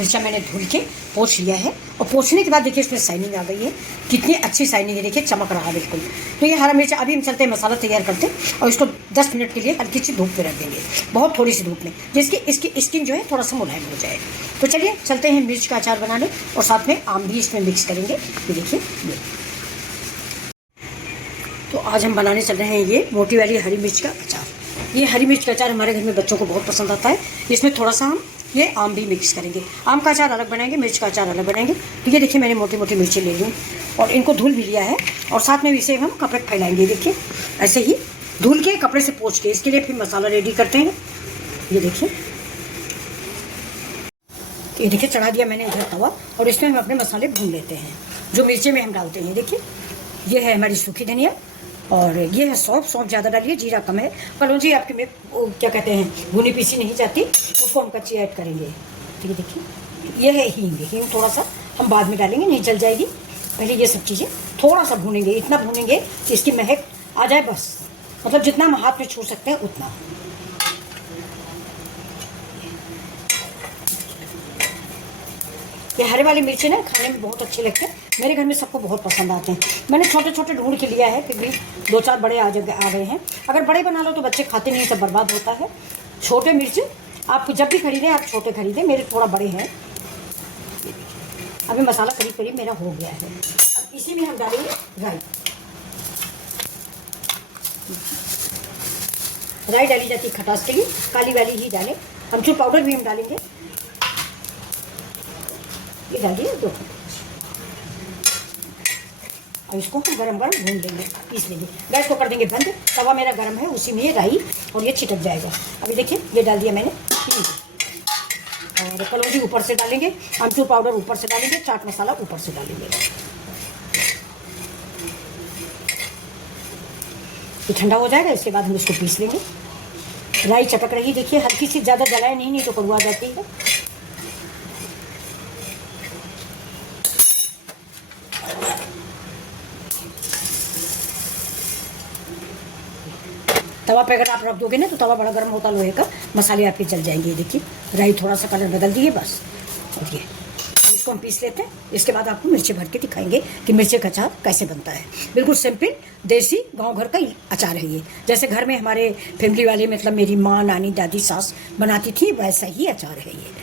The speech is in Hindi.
मिर्चा मैंने धुल के पोंछ लिया है और पोंछने के बाद देखिए इसमें शाइनिंग आ गई है, कितनी अच्छी शाइनिंग है, देखिए चमक रहा है बिल्कुल। तो ये हरा मिर्चा अभी हम चलते हैं मसाला तैयार करते हैं और इसको 10 मिनट के लिए हल्की सी धूप पे रख देंगे, बहुत थोड़ी सी धूप में, जिसकी इसकी स्किन जो है थोड़ा सा मुलायम हो जाए। तो चलिए चलते हैं मिर्च का अचार बनाने और साथ में आम भी इसमें मिक्स करेंगे। ये देखिए ये। तो आज हम बनाने चल रहे हैं ये मोटी वाली हरी मिर्च का अचार। ये हरी मिर्च का अचार हमारे घर में बच्चों को बहुत पसंद आता है। इसमें थोड़ा सा हम ये आम भी मिक्स करेंगे, आम का अचार अलग बनाएंगे, मिर्च का अचार अलग बनाएंगे। तो ये देखिए मैंने मोटी मोटी मिर्ची ले ली और इनको धुल भी लिया है और साथ में इसे हम कपड़े फैलाएंगे। देखिए ऐसे ही धुल के कपड़े से पोंछ के इसके लिए फिर मसाला रेडी करते हैं। ये देखिए चढ़ा दिया मैंने इधर तवा और इसमें हम अपने मसाले भून लेते हैं जो मिर्चे में हम डालते हैं। देखिए ये है हमारी सूखी धनिया और ये है सौंफ ज़्यादा डालिए, जीरा कम है। कलौंजी आपके में क्या कहते हैं भुनी पीसी नहीं जाती, उसको हम कच्ची ऐड करेंगे। ठीक है देखिए ये है हींग थोड़ा सा हम बाद में डालेंगे, नहीं जल जाएगी। पहले ये सब चीज़ें थोड़ा सा भूनेंगे, इतना भूनेंगे कि इसकी महक आ जाए बस, मतलब जितना हम हाथ में छू सकते हैं उतना। ये हरे वाली मिर्ची ना खाने में बहुत अच्छे लगते हैं, मेरे घर में सबको बहुत पसंद आते हैं। मैंने छोटे छोटे ढूंढ के लिया है, फिर भी 2-4 बड़े आ गए हैं। अगर बड़े बना लो तो बच्चे खाते नहीं, सब बर्बाद होता है। छोटे मिर्च आप जब भी खरीदें आप छोटे खरीदें, मेरे थोड़ा बड़े हैं। अभी मसाला करीब करीब मेरा हो गया है। अब इसी में हम डालेंगे राई डाली जाती है खटास के लिए, काली वाली ही डालें। अमचूर पाउडर भी हम डालेंगे, ये डालिए 2 और इसको हम गरम भून लेंगे, पीस लेंगे। गैस को कर देंगे बंद, तवा मेरा गरम है, उसी में ये राई और ये छिटक जाएगा। अभी देखिए ये डाल दिया मैंने और कलौंजी ऊपर से डालेंगे, आमचूर पाउडर ऊपर से डालेंगे, चाट मसाला ऊपर से डालेंगे। ये ठंडा हो जाएगा, इसके बाद हम इसको पीस लेंगे। राई चटक रही देखिए, हल्की सी, ज़्यादा जलाए नहीं तो कड़वा जाती है। तवा पे अगर आप रख दोगे ना तो तवा बड़ा गर्म होता लोहे का, मसाले आपके जल जाएंगे। देखिए राई थोड़ा सा कलर बदल दिए बस। और ये इसको हम पीस लेते हैं, इसके बाद आपको मिर्ची भर के दिखाएंगे कि मिर्ची का अचार कैसे बनता है। बिल्कुल सिंपल देसी गांव घर का ही अचार है ये, जैसे घर में हमारे फैमिली वाले मतलब मेरी माँ, नानी, दादी, सास बनाती थी, वैसा ही अचार है ये।